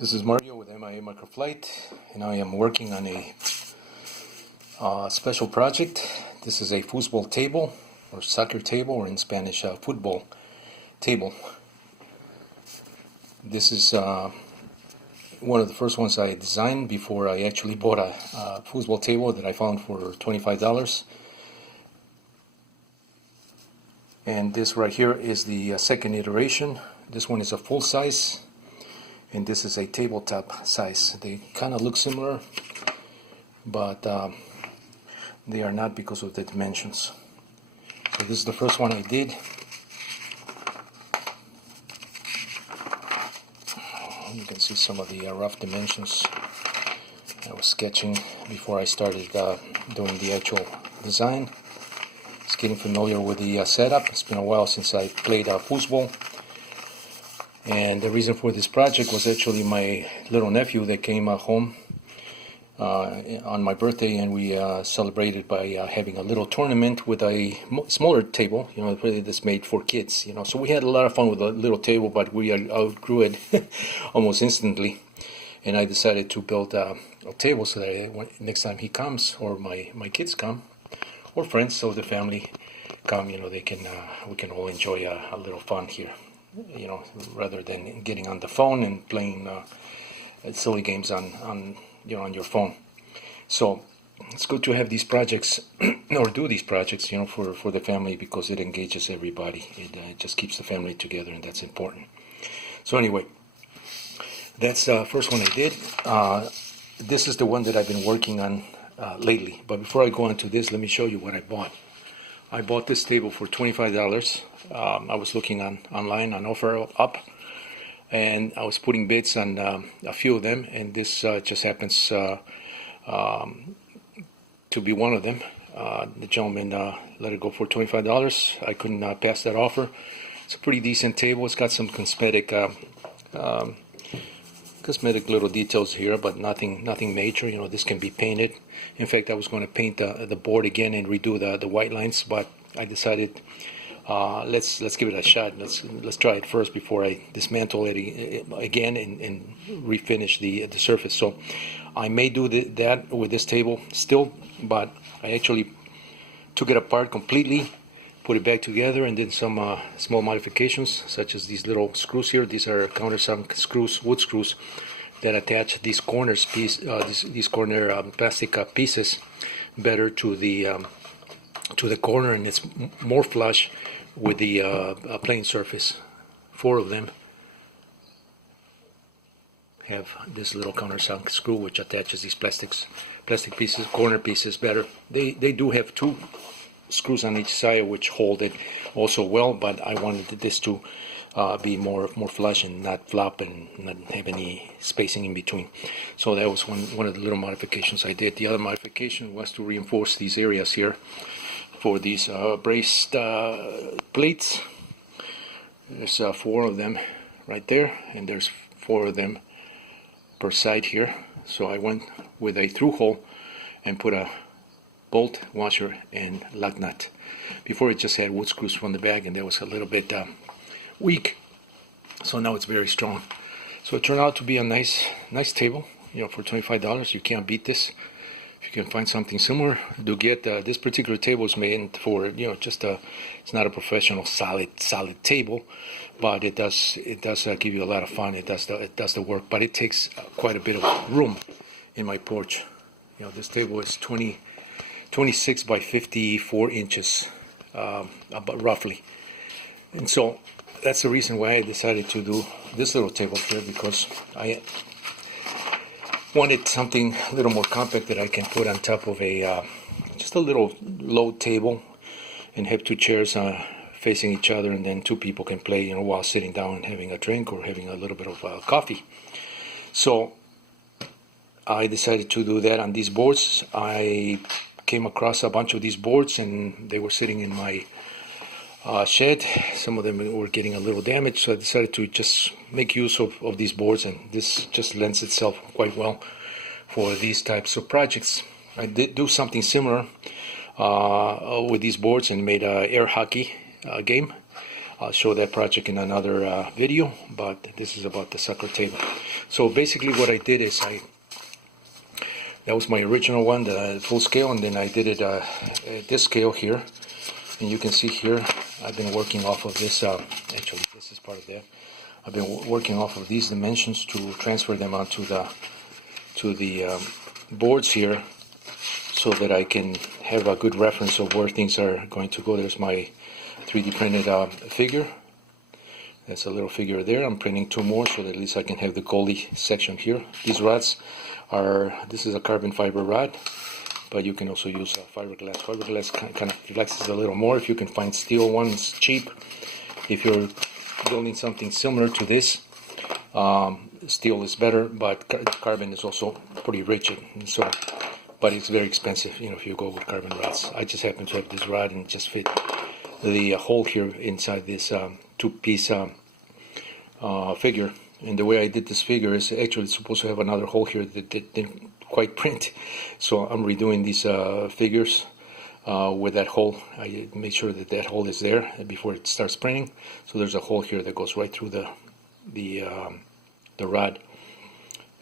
This is Mario with MIA Microflight, and I am working on a special project. This is a foosball table, or soccer table, or in Spanish, football table. This is one of the first ones I designed before I actually bought a foosball table that I found for $25. And this right here is the second iteration. This one is a full size, and this is a tabletop size. They kind of look similar, but they are not because of the dimensions. So this is the first one I did. You can see some of the rough dimensions I was sketching before I started doing the actual design. Just getting familiar with the setup. It's been a while since I played foosball. And the reason for this project was actually my little nephew that came home on my birthday, and we celebrated by having a little tournament with a smaller table, really that's made for kids, So we had a lot of fun with a little table, but we outgrew it almost instantly. And I decided to build a table so that next time he comes, or my kids come, or friends, so the family come, we can all enjoy a little fun here. Rather than getting on the phone and playing silly games on your phone. So it's good to have these projects or do these projects, for the family, because it engages everybody. It just keeps the family together, and that's important. So anyway, that's the first one I did. This is the one that I've been working on lately. But before I go on to this, let me show you what I bought. I bought this table for $25. I was looking online on OfferUp, and I was putting bids on a few of them, and this just happens to be one of them. The gentleman let it go for $25. I couldn't pass that offer. It's a pretty decent table. It's got some cosmetic little details here, but nothing major. This can be painted. In fact, I was going to paint the board again and redo the white lines, but I decided let's give it a shot. Let's try it first before I dismantle it again and refinish the surface. So I may do that with this table still, but I actually took it apart completely, put it back together, and did some small modifications, such as these little screws here. These are countersunk screws, wood screws, that attach these corners these corner plastic pieces better to the corner, and it's more flush with the plane surface. 4 of them have this little countersunk screw which attaches these plastic pieces, corner pieces better. They do have 2 screws on each side which hold it also well, but I wanted this to be more flush and not flop and not have any spacing in between. So that was one of the little modifications I did. The other modification was to reinforce these areas here for these braced plates. There's 4 of them right there, and there's 4 of them per side here. So I went with a through hole and put a bolt, washer, and lug nut. Before, it just had wood screws from the back, and that was a little bit weak. So now it's very strong. So it turned out to be a nice table. For $25, you can't beat this. If you can find something similar, do get this particular table is made for it's not a professional solid table, but it does give you a lot of fun. It does the work, but it takes quite a bit of room in my porch. This table is 26 by 54 inches, about roughly, and so that's the reason why I decided to do this little table here, because I wanted something a little more compact that I can put on top of just a little low table, and have 2 chairs facing each other, and then 2 people can play, while sitting down and having a drink or having a little bit of coffee. So I decided to do that on these boards. I came across a bunch of these boards, and they were sitting in my shed. Some of them were getting a little damaged, so I decided to just make use of these boards, and this just lends itself quite well for these types of projects. I did do something similar with these boards and made an air hockey game. I'll show that project in another video, but this is about the sucker table. So basically what I did is that was my original one, the full scale, and then I did it at this scale here. And you can see here, I've been working off of this, actually this is part of that. I've been working off of these dimensions to transfer them onto the boards here, so that I can have a good reference of where things are going to go. There's my 3D printed figure. That's a little figure there. I'm printing two more so that at least I can have the goalie section here. These rods are, this is a carbon fiber rod, but you can also use fiberglass. Fiberglass kind of flexes a little more if you can find steel ones cheap. If you're building something similar to this, steel is better, but carbon is also pretty rigid, and so, but it's very expensive, you know, if you go with carbon rods. I just happen to have this rod and just fit the hole here inside this two-piece figure. And the way I did this figure is actually it's supposed to have another hole here that didn't quite print, so I'm redoing these figures with that hole. I make sure that that hole is there before it starts printing. So there's a hole here that goes right through the rod,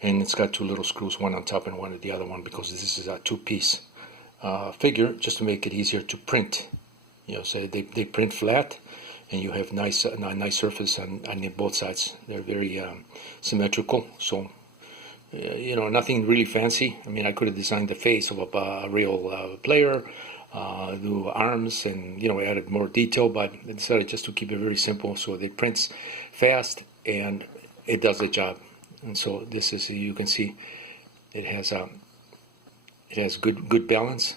and it's got two little screws, one on top and one at the other one, because this is a two-piece figure, just to make it easier to print. You know, so they print flat, and you have nice surface on both sides. They're very symmetrical. So you know, nothing really fancy. I mean, I could have designed the face of a real player, do arms, and you know, added more detail, but I decided just to keep it very simple, so it prints fast and it does the job. And so this is, you can see it has good balance,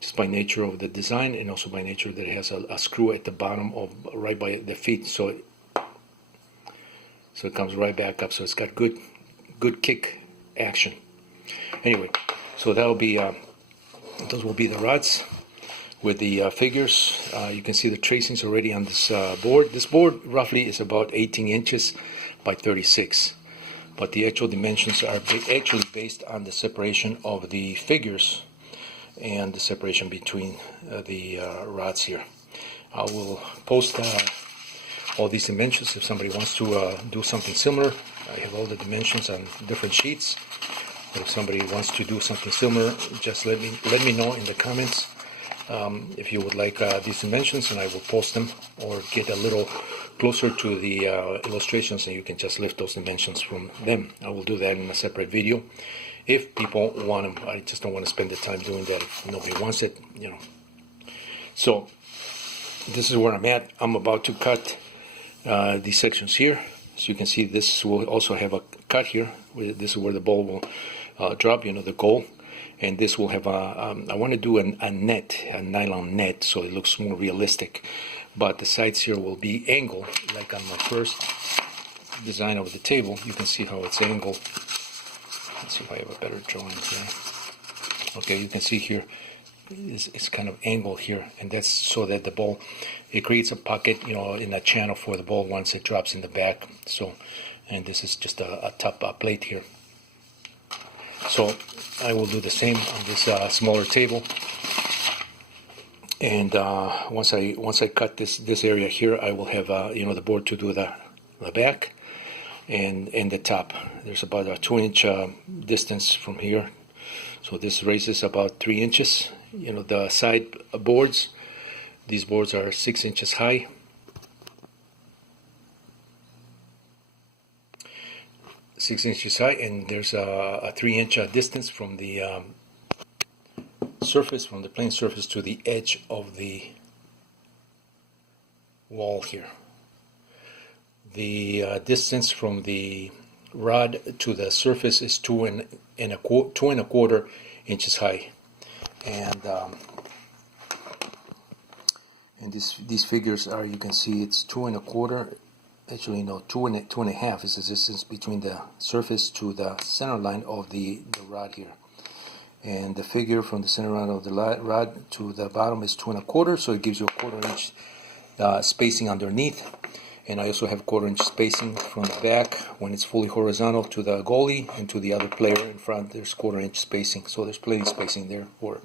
just by nature of the design, and also by nature that it has a screw at the bottom of right by the feet, so it comes right back up. So it's got good kick action. Anyway, so that'll be those will be the rods with the figures. You can see the tracings already on this board. This board roughly is about 18 inches by 36, but the actual dimensions are actually based on the separation of the figures and the separation between the rods here. I will post all these dimensions if somebody wants to do something similar. I have all the dimensions on different sheets, but if somebody wants to do something similar, just let me know in the comments if you would like these dimensions, and I will post them, or get a little closer to the illustrations, and you can just lift those dimensions from them. I will do that in a separate video if people want them. I just don't want to spend the time doing that if nobody wants it, you know. So this is where I'm at. I'm about to cut these sections here. So you can see this will also have a cut here. This is where the ball will drop, you know, the goal. And this will have I want to do a net, a nylon net, so it looks more realistic. But the sides here will be angled, like on my first design of the table. You can see how it's angled. Let's see if I have a better drawing here. Okay, you can see here, it's kind of angled here, and that's so that the ball, it creates a pocket, you know, in a channel for the ball once it drops in the back. So, and this is just a top plate here. So I will do the same on this smaller table. And once I cut this area here, I will have you know, the board to do the back and the top. There's about a 2-inch distance from here. So this raises about 3 inches. You know, the side boards, these boards are 6 inches high. 6 inches high, and there's a 3-inch distance from the surface, from the plane surface to the edge of the wall here. The distance from the rod to the surface is 2.25 inches high, and these figures are, you can see it's 2.25. Actually, no, 2.5 is the distance between the surface to the center line of the rod here. And the figure from the center line of the rod to the bottom is 2.25, so it gives you a 1/4 inch spacing underneath. And I also have 1/4 inch spacing from the back when it's fully horizontal to the goalie, and to the other player in front there's 1/4 inch spacing. So there's plenty of spacing there for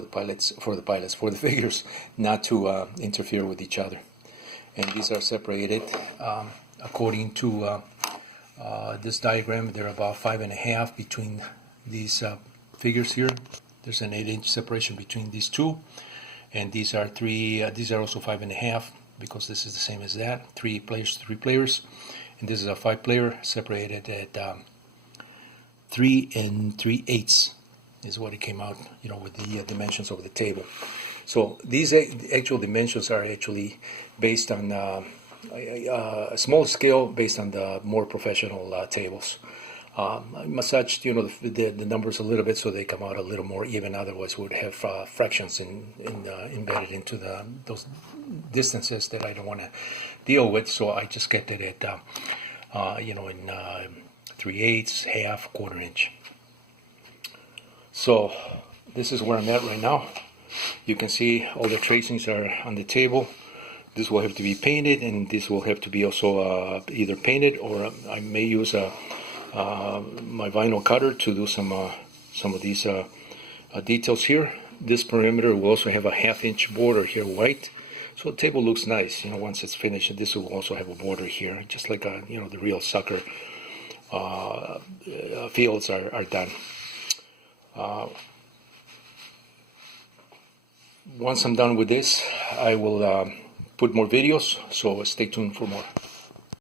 the figures not to interfere with each other. and these are separated according to this diagram. They're about 5.5 between these figures here. There's an 8-inch separation between these two, and these are these are also 5.5 because this is the same as that. 3 players, and this is a 5-player separated at 3 3/8 is what it came out, with the dimensions of the table. So these actual dimensions are actually based on a small scale, based on the more professional tables. I massaged, the numbers a little bit so they come out a little more even. Otherwise, we would have fractions embedded into those distances that I don't want to deal with. So I just kept it at, in 3/8, half, 1/4 inch. So this is where I'm at right now. You can see all the tracings are on the table. This will have to be painted, and this will have to be also either painted, or I may use my vinyl cutter to do some of these details here. This perimeter will also have a 1/2-inch border here, white. So the table looks nice, once it's finished. This will also have a border here, just like the real soccer fields are done. Once I'm done with this, I will put more videos, so stay tuned for more.